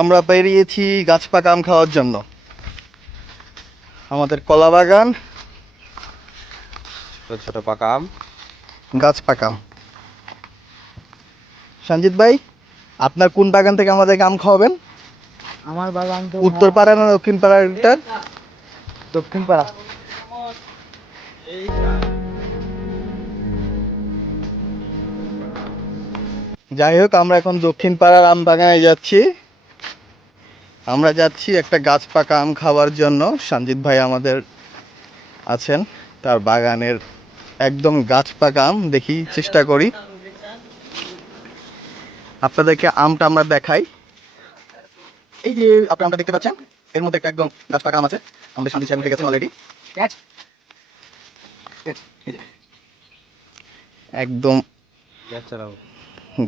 আমরা বেরিয়েছি গাছ পাকা আম খাওয়ার জন্য। আমাদের কলা বাগান ছোট ছোট পাকা আম গাছ পাকা আম। সঞ্জিত ভাই আপনার কোন বাগান থেকে আমাদেরকে আম খাওয়াবেন? আমার বাগান তো উত্তর পাড়া না দক্ষিণ পাড়ার দক্ষিণ পাড়া যাই হোক আমরা এখন দক্ষিণ পাড়ার আম বাগানে যাচ্ছি। আমরা যাচ্ছি একটা গাছ পাকা আম খাওয়ার জন্য। সঞ্জিত ভাই আমাদের আছেন তার বাগানের একদম গাছ পাকা আম দেখি চেষ্টা করি। আপনাদেরকে আমটা আমরা দেখাই। এই যে আপনি আমটা দেখতে পাচ্ছেন এর মধ্যে একটা একদম গাছ পাকা আম আছে। আমাদের সঞ্জিত সাহেব গেছেন অলরেডি একদম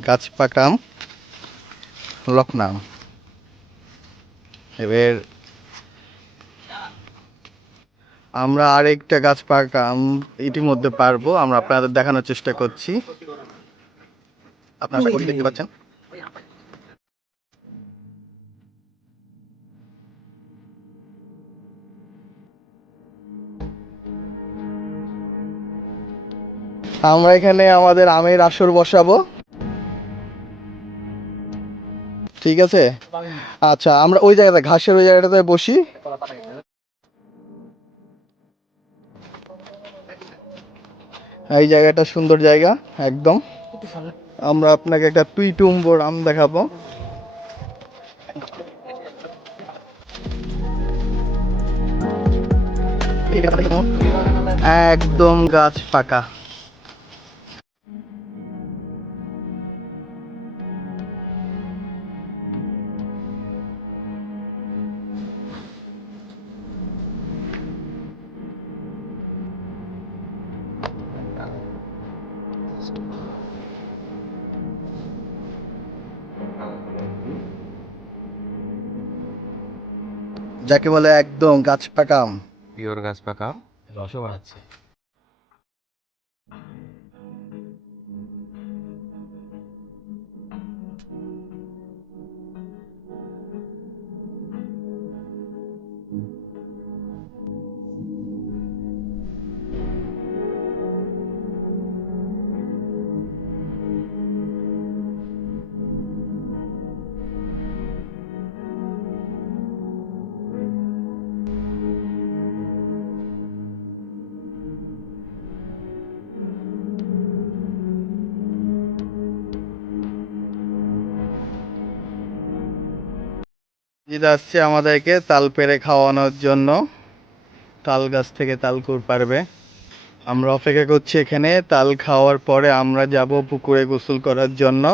গাছ পাকা আম লকনাম এবার আমরা আরেকটা গাছ পাকা আম ইতিমধ্যে পারব। আমরা আপনাদের দেখানোর চেষ্টা করছি। আপনারা দেখতে পাচ্ছেন? আমরা এখানে আমাদের আমের আসর বসাবো। ঠিক আছে? আচ্ছা আমরা ওই জায়গাতে, ঘাসের ওই জায়গাটাতে বসি। এই জায়গাটা সুন্দর জায়গা, একদম। আমরা আপনাকে একটা টুই টুম্বর আম দেখাবো। একদম গাছ পাকা যাকে বলে একদম গাছ পাকা পিওর গাছ পাকা রসও বাড়াচ্ছে জিদ আসছে আমাদেরকে তাল পেড়ে খাওয়ানোর জন্য। তাল গাছ থেকে তালকুর পারবে। আমরা অপেক্ষা করছি এখানে, তাল খাওয়ার পরে আমরা যাব পুকুরে গোসল করার জন্য।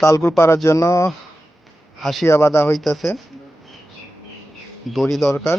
তালকুর পাড়ার জন্য হাসিয়া বাঁধা হইতেছে। দড়ি দরকার।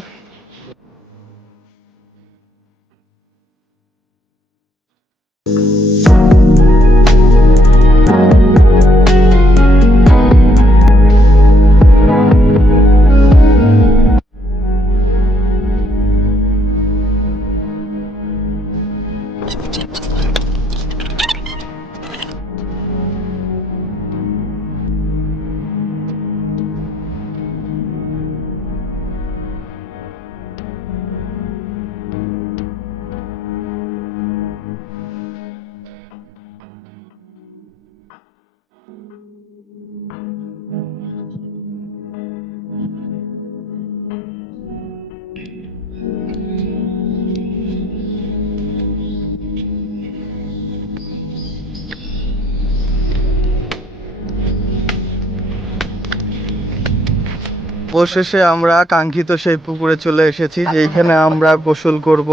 অবশেষে আমরা কাঙ্ক্ষিত সেই পুকুরে চলে এসেছি যেখানে আমরা গোসল করব।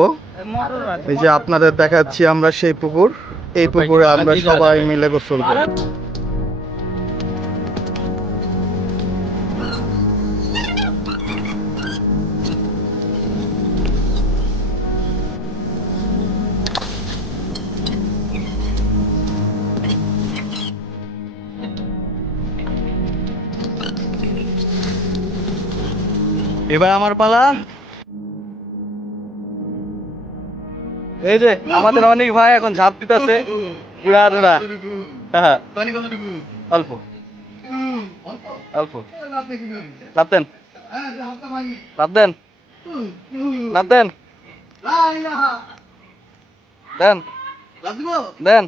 এই যে আপনাদের দেখাচ্ছি আমরা সেই পুকুর। এই পুকুরে আমরা সবাই মিলে গোসল করব। এবার আমার পালা। এই যে, আমাদের অনেক ভাই এখন ঝাঁপ দিতেছে। ধরা হ্যাঁ। অল্প। অল্প। লাভ দেন। লাভ দেন। লাভ দেন। দেন। দেন।